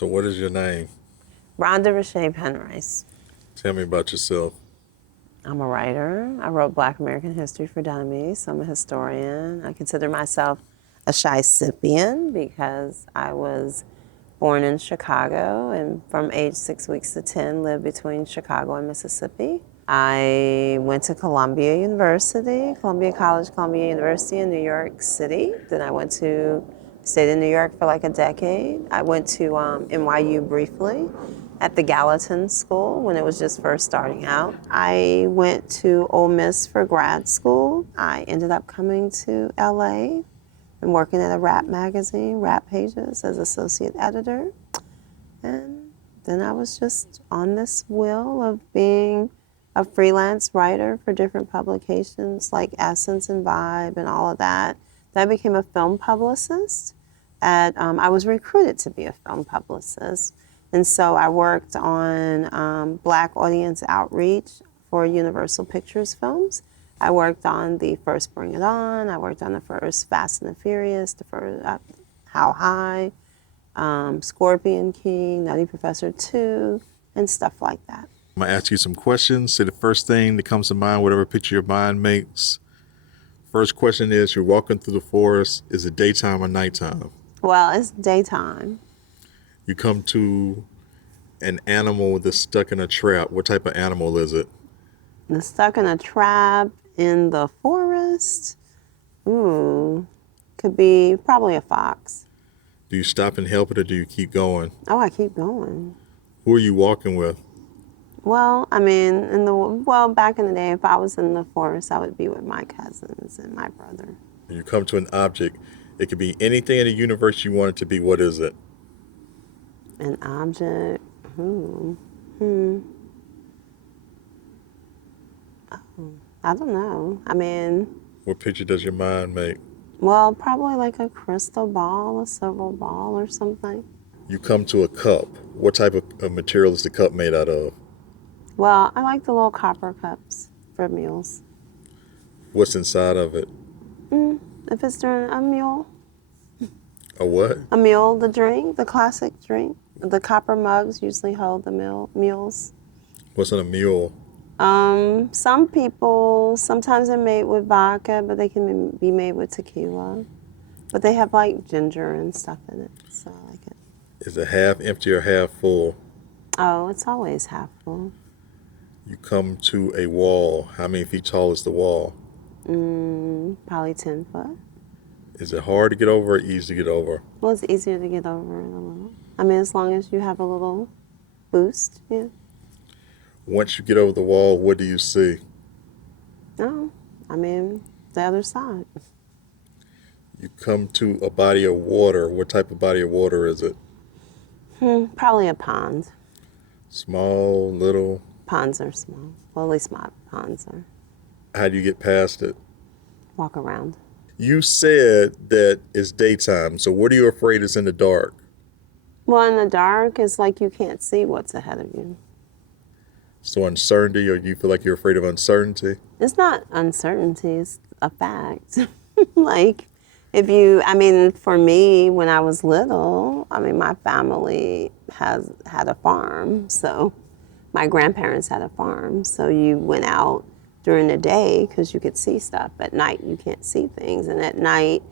So what is your name? Ronda Penrice. Tell me about yourself. I'm a writer. I wrote Black American history for dummies, so I'm a historian. I consider myself a Shycipian because I was born in Chicago and from age 6 weeks to 10 lived between Chicago and Mississippi. I went to Columbia University, Columbia College, Columbia University in New York City. Then I stayed in New York for like a decade. I went to NYU briefly at the Gallatin School when it was just first starting out. I went to Ole Miss for grad school. I ended up coming to LA and working at a rap magazine, Rap Pages, as associate editor. And then I was just on this wheel of being a freelance writer for different publications like Essence and Vibe and all of that. Then I became a film publicist. I was recruited to be a film publicist. And so I worked on Black audience outreach for Universal Pictures films. I worked on the first Bring It On. I worked on the first Fast and the Furious, the first How High, Scorpion King, Nutty Professor 2, and stuff like that. I'm going to ask you some questions. Say the first thing that comes to mind, whatever picture your mind makes. First question is, you're walking through the forest. Is it daytime or nighttime? Well, it's daytime. You come to an animal that's stuck in a trap. What type of animal is it? It's stuck in a trap in the forest. Could be probably a fox. Do you stop and help it or do you keep going? Oh, I keep going. Who are you walking with? Well, I mean, back in the day, if I was in the forest, I would be with my cousins and my brother. When you come to an object, it could be anything in the universe you want it to be. What is it? An object. Oh, I don't know. I mean, What picture does your mind make? well, probably like a crystal ball, a silver ball or something. You come to a cup. What type of material is the cup made out of? Well, I like the little copper cups for meals. What's inside of it? If it's during a meal. A what? A meal, the drink, the classic drink. The copper mugs usually hold the meals. What's in a mule? Some people, sometimes they're made with vodka, but they can be made with tequila. But they have like ginger and stuff in it, so I like it. Is it half empty or half full? Oh, it's always half full. You come to a wall. How many feet tall is the wall? Probably 10 foot. Is it hard to get over or easy to get over? Well, it's easier to get over in a little. I mean, as long as you have a little boost, yeah. Once you get over the wall, what do you see? No, I mean, the other side. You come to a body of water. What type of body of water is it? Probably a pond. Small, little? Ponds are small. Well, at least my ponds are. How do you get past it? Walk around. You said that it's daytime, so what are you afraid is in the dark? Well, in the dark, it's like you can't see what's ahead of you. So uncertainty, or you feel like you're afraid of uncertainty? It's not uncertainty, it's a fact. Like, for me, when I was little, my family had a farm, so my grandparents had a farm, so you went out during the day because you could see stuff. At night, you can't see things, and at night,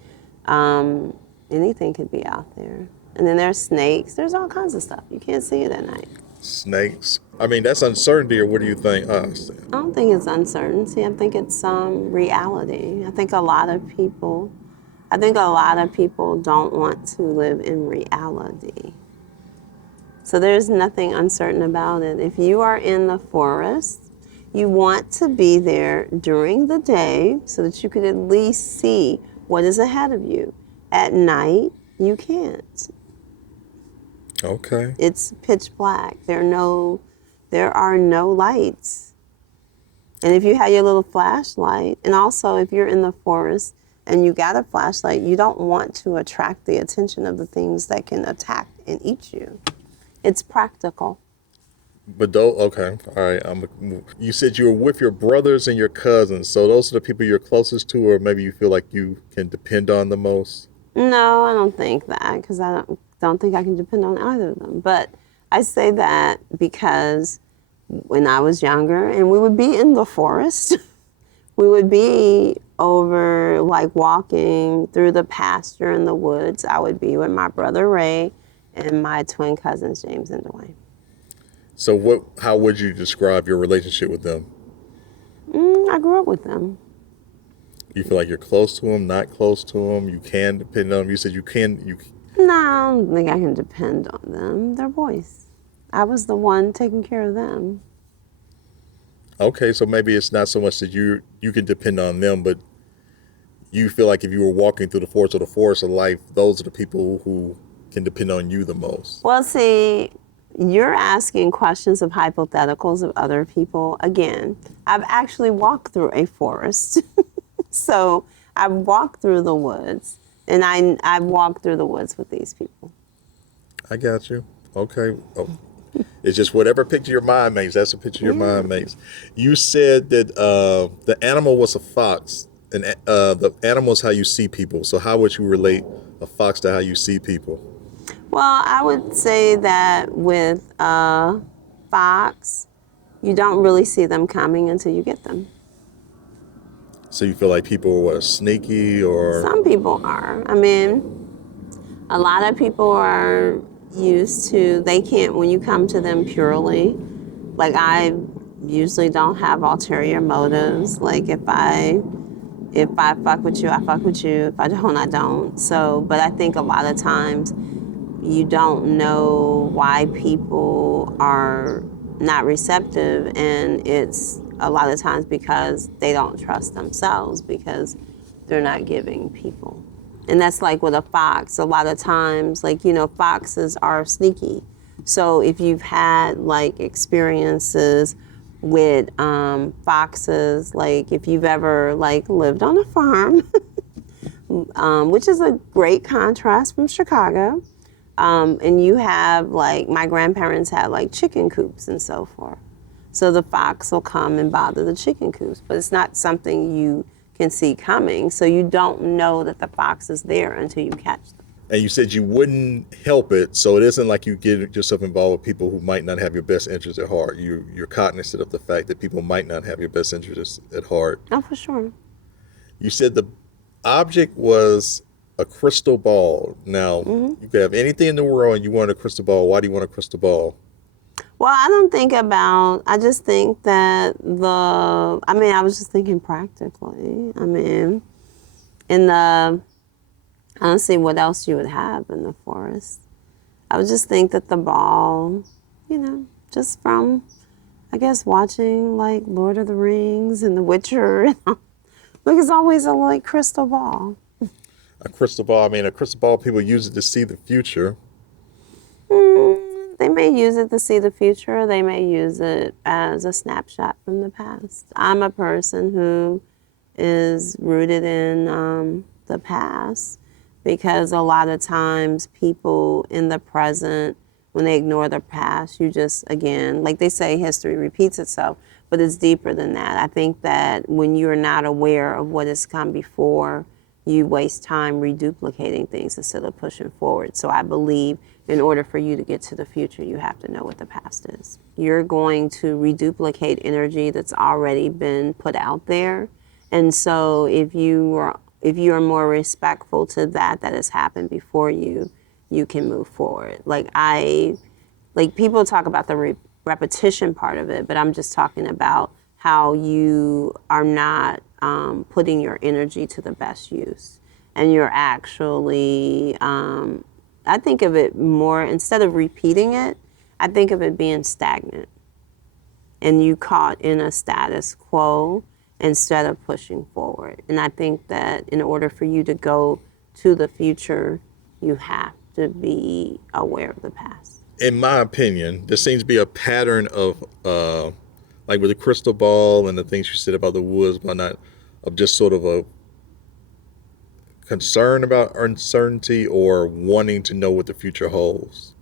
anything could be out there. And then there's snakes, there's all kinds of stuff. You can't see it at night. Snakes? That's uncertainty, or what do you think? I don't think it's uncertainty. I think it's reality. I think a lot of people don't want to live in reality. So there's nothing uncertain about it. If you are in the forest, you want to be there during the day so that you could at least see what is ahead of you. At night, you can't. Okay. It's pitch black. There are no lights. And if you have your little flashlight, and also if you're in the forest and you got a flashlight, you don't want to attract the attention of the things that can attack and eat you. It's practical. But okay, all right. You said you were with your brothers and your cousins, so those are the people you're closest to, or maybe you feel like you can depend on the most? No, I don't think that, because don't think I can depend on either of them. But I say that because when I was younger and we would be in the forest, we would be over like walking through the pasture in the woods. I would be with my brother Ray and my twin cousins James and Dwayne. So how would you describe your relationship with them? I grew up with them. You feel like you're close to them, not close to them? You can depend on them. You said you can. No, I don't think I can depend on them. They're boys. I was the one taking care of them. Okay, so maybe it's not so much that you can depend on them, but you feel like if you were walking through the forest or the forest of life, those are the people who can depend on you the most. Well, see, you're asking questions of hypotheticals of other people. Again, I've actually walked through a forest. So I've walked through the woods, and I've walked through the woods with these people. I got you. Okay. Oh. It's just whatever picture your mind makes. That's the picture your mind makes. You said that the animal was a fox, and the animal is how you see people. So how would you relate a fox to how you see people? Well, I would say that with a fox, you don't really see them coming until you get them. So you feel like people are sneaky or? Some people are. I mean, a lot of people are used to, they can't, when you come to them purely, like I usually don't have ulterior motives. Like if I fuck with you, I fuck with you. If I don't, I don't. So, but I think a lot of times you don't know why people are not receptive, and it's a lot of times because they don't trust themselves because they're not giving people. And that's like with a fox. A lot of times, like, you know, foxes are sneaky. So if you've had like experiences with foxes, like if you've ever like lived on a farm, which is a great contrast from Chicago, and you have like, my grandparents had like chicken coops and so forth. So the fox will come and bother the chicken coops, but it's not something you can see coming. So you don't know that the fox is there until you catch them. And you said you wouldn't help it, so it isn't like you get yourself involved with people who might not have your best interests at heart. You're cognizant of the fact that people might not have your best interests at heart. Oh, for sure. You said the object was a crystal ball. Now, you could have anything in the world and you want a crystal ball. Why do you want a crystal ball? Well, I just think that I was just thinking practically. I mean, I don't see what else you would have in the forest. I would just think that the ball, you know, just from, I guess, watching like Lord of the Rings and The Witcher, you know, like it's always a like crystal ball. A crystal ball, people use it to see the future. They may use it to see the future. They may use it as a snapshot from the past. I'm a person who is rooted in the past because a lot of times people in the present, when they ignore the past, you just, again, like they say, history repeats itself, but it's deeper than that. I think that when you're not aware of what has come before, you waste time reduplicating things instead of pushing forward. So I believe in order for you to get to the future, you have to know what the past is. You're going to reduplicate energy that's already been put out there. And so if you are more respectful to that has happened before you, you can move forward. Like people talk about the repetition part of it, but I'm just talking about how you are not putting your energy to the best use. And you're actually, I think of it more, instead of repeating it, I think of it being stagnant. And you caught in a status quo instead of pushing forward. And I think that in order for you to go to the future, you have to be aware of the past. In my opinion, there seems to be a pattern of, like with the crystal ball and the things you said about the woods, of just sort of a concern about uncertainty or wanting to know what the future holds.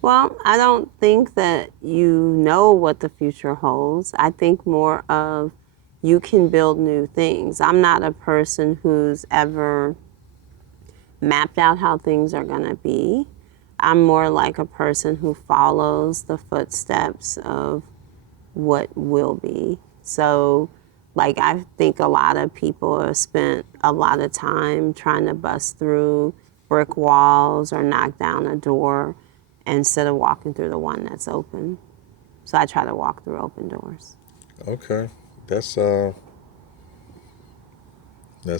Well, I don't think that you know what the future holds. I think more of you can build new things. I'm not a person who's ever mapped out how things are going to be. I'm more like a person who follows the footsteps of what will be. So, like, I think a lot of people have spent a lot of time trying to bust through brick walls or knock down a door instead of walking through the one that's open. So I try to walk through open doors. Okay. That's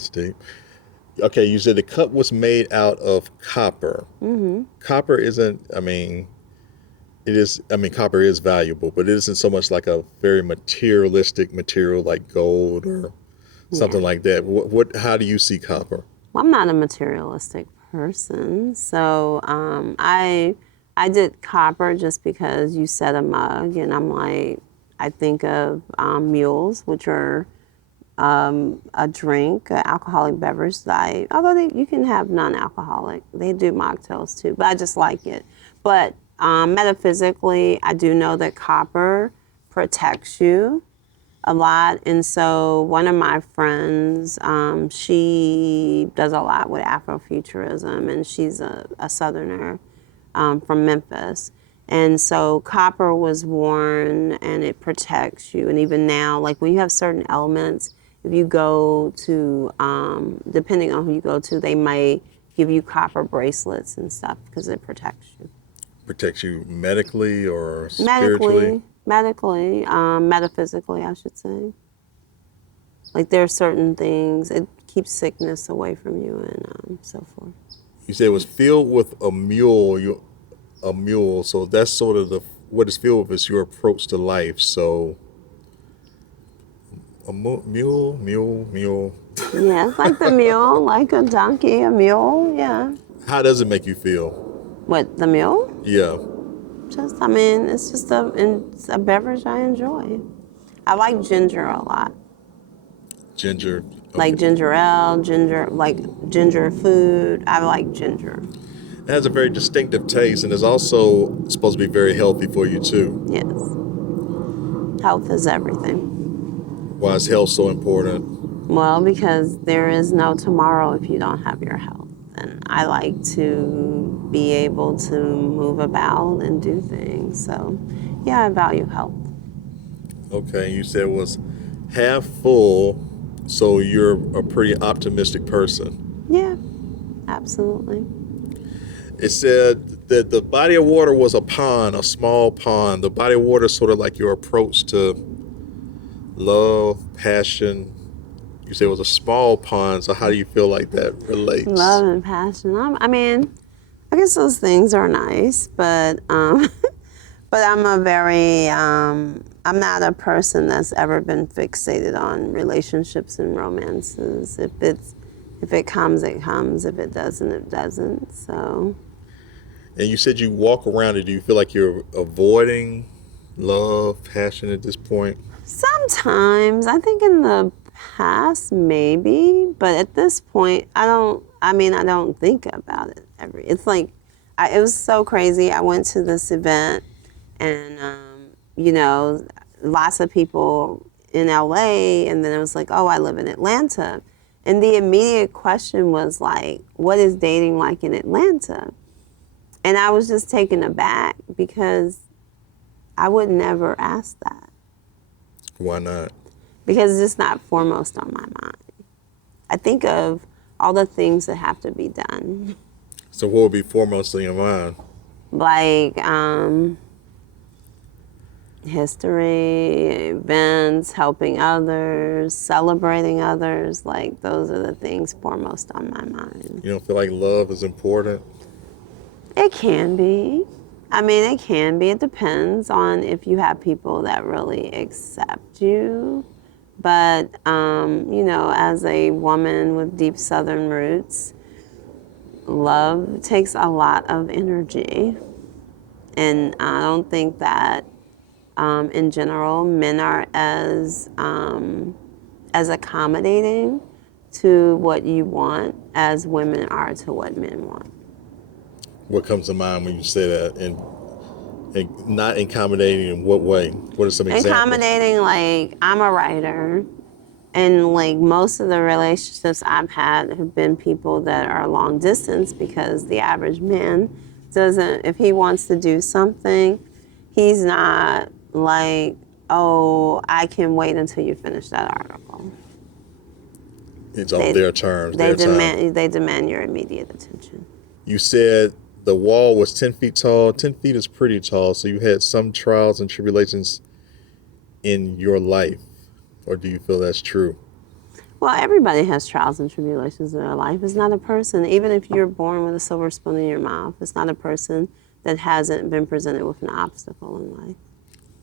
deep. Okay, you said the cup was made out of copper. Mm-hmm. Copper isn't, I mean, it is, I mean, copper is valuable, but it isn't so much like a very materialistic material like gold or something Yeah. like that. How do you see copper? Well, I'm not a materialistic person, so I did copper just because you said a mug, and I'm like, I think of mules, which are a drink, an alcoholic beverage that although you can have non-alcoholic, they do mocktails too, but I just like it. But metaphysically, I do know that copper protects you a lot. And so one of my friends, she does a lot with Afrofuturism, and she's a Southerner from Memphis. And so copper was worn and it protects you. And even now, like when you have certain elements, if you go to, depending on who you go to, they may give you copper bracelets and stuff because it protects you. Protects you medically or spiritually? Medically, metaphysically, I should say. Like there are certain things, it keeps sickness away from you and so forth. You said it was filled with a mule. A mule. So that's sort of what it's filled with is your approach to life. So a mule. Yeah, it's like the mule, like a donkey, a mule, yeah. How does it make you feel? What, the mule? Yeah. Just, I mean, it's just it's a beverage I enjoy. I like ginger a lot. Ginger. Okay. Like ginger ale, like ginger food. I like ginger. It has a very distinctive taste, and it's also supposed to be very healthy for you too. Yes. Health is everything. Why is health so important? Well, because there is no tomorrow if you don't have your health. And I like to be able to move about and do things. So, yeah, I value health. Okay, you said it was half full, so you're a pretty optimistic person. Yeah, absolutely. It said that the body of water was a pond, a small pond. The body of water is sort of like your approach to love, passion. You said it was a small pond, so how do you feel like that relates? Love and passion. I mean, I guess those things are nice, but but I'm I'm not a person that's ever been fixated on relationships and romances. If it comes, it comes. If it doesn't, it doesn't. So. And you said you walk around it. Do you feel like you're avoiding love, passion at this point? Sometimes. I think in the past, maybe. But at this point, I don't think about it it's like, it was so crazy. I went to this event and, lots of people in LA. And then it was like, oh, I live in Atlanta. And the immediate question was like, what is dating like in Atlanta? And I was just taken aback because I would never ask that. Why not? Because it's just not foremost on my mind. I think of all the things that have to be done. So what would be foremost in your mind? Like history, events, helping others, celebrating others. Like those are the things foremost on my mind. You don't feel like love is important? It can be. I mean, it can be. It depends on if you have people that really accept you. But, as a woman with deep Southern roots, love takes a lot of energy. And I don't think that, in general, men are as accommodating to what you want as women are to what men want. What comes to mind when you say that? And not accommodating in what way? What are some examples? Accommodating, like, I'm a writer, and like most of the relationships I've had have been people that are long distance because the average man doesn't, if he wants to do something, he's not like, oh, I can wait until you finish that article. It's on their terms, They their time. they demand your immediate attention. You said the wall was 10 feet tall. 10 feet is pretty tall, so you had some trials and tribulations in your life, or do you feel that's true? Well, everybody has trials and tribulations in their life. It's not a person, even if you're born with a silver spoon in your mouth, it's not a person that hasn't been presented with an obstacle in life.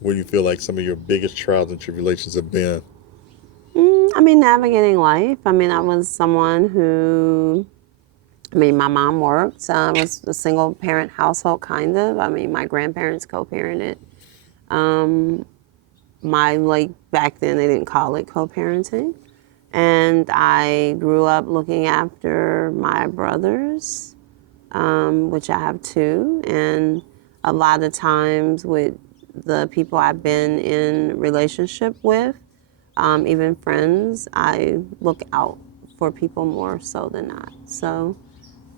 What do you feel like some of your biggest trials and tribulations have been? I mean, navigating life. I mean, I was someone who, I mean, my mom worked. I was a single parent household, kind of. I mean, my grandparents co-parented. Back then they didn't call it co-parenting. And I grew up looking after my brothers, which I have two. And a lot of times with the people I've been in relationship with, even friends, I look out for people more so than not. So,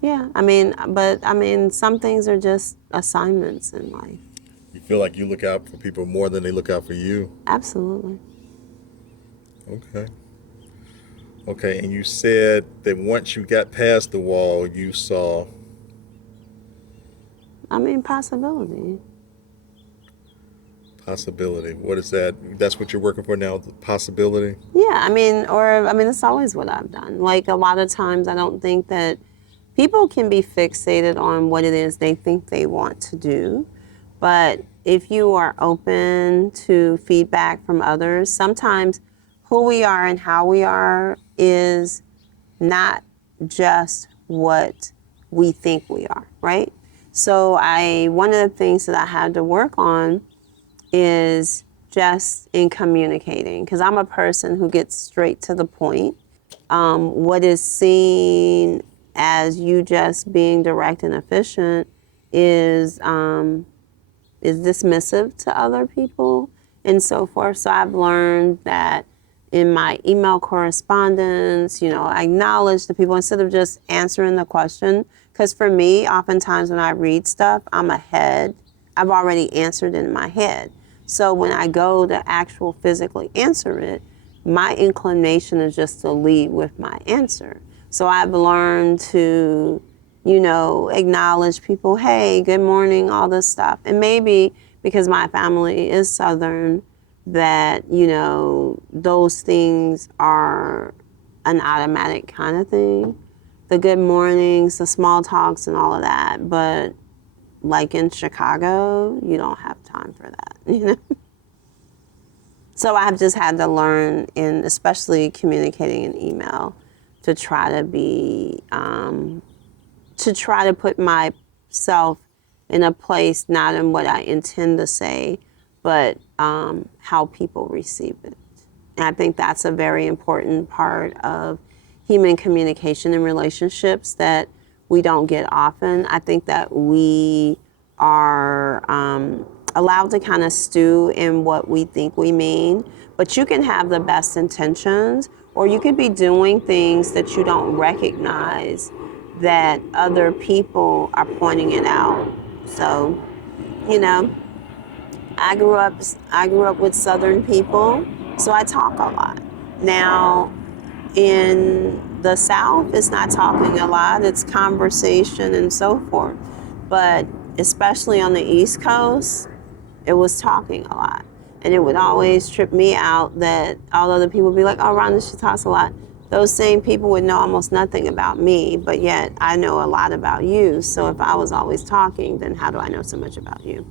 yeah, some things are just assignments in life. You feel like you look out for people more than they look out for you? Absolutely. Okay. Okay, and you said that once you got past the wall, you saw... Possibility. Possibility. What is that? That's what you're working for now, the possibility? Yeah, it's always what I've done. Like, a lot of times I don't think that people can be fixated on what it is they think they want to do. But if you are open to feedback from others, sometimes who we are and how we are is not just what we think we are, right? So one of the things that I had to work on is just in communicating, because I'm a person who gets straight to the point. What is seen as you just being direct and efficient is dismissive to other people and so forth. So I've learned that in my email correspondence, I acknowledge the people instead of just answering the question. Because for me, oftentimes when I read stuff, I'm ahead. I've already answered in my head. So when I go to actual physically answer it, my inclination is just to lead with my answer. So I've learned to, acknowledge people, hey, good morning, all this stuff. And maybe because my family is Southern, that, those things are an automatic kind of thing. The good mornings, the small talks and all of that. But like in Chicago, you don't have time for that, So I've just had to learn, especially communicating in email, to try to be, to try to put myself in a place, not in what I intend to say, but how people receive it. And I think that's a very important part of human communication and relationships that we don't get often. I think that we are allowed to kind of stew in what we think we mean, but you can have the best intentions, or you could be doing things that you don't recognize that other people are pointing it out. So, I grew up with Southern people, so I talk a lot. Now, in the South, it's not talking a lot, it's conversation and so forth. But especially on the East Coast, it was talking a lot. And it would always trip me out that all other people would be like, oh, Ronda, she talks a lot. Those same people would know almost nothing about me, but yet I know a lot about you. So if I was always talking, then how do I know so much about you?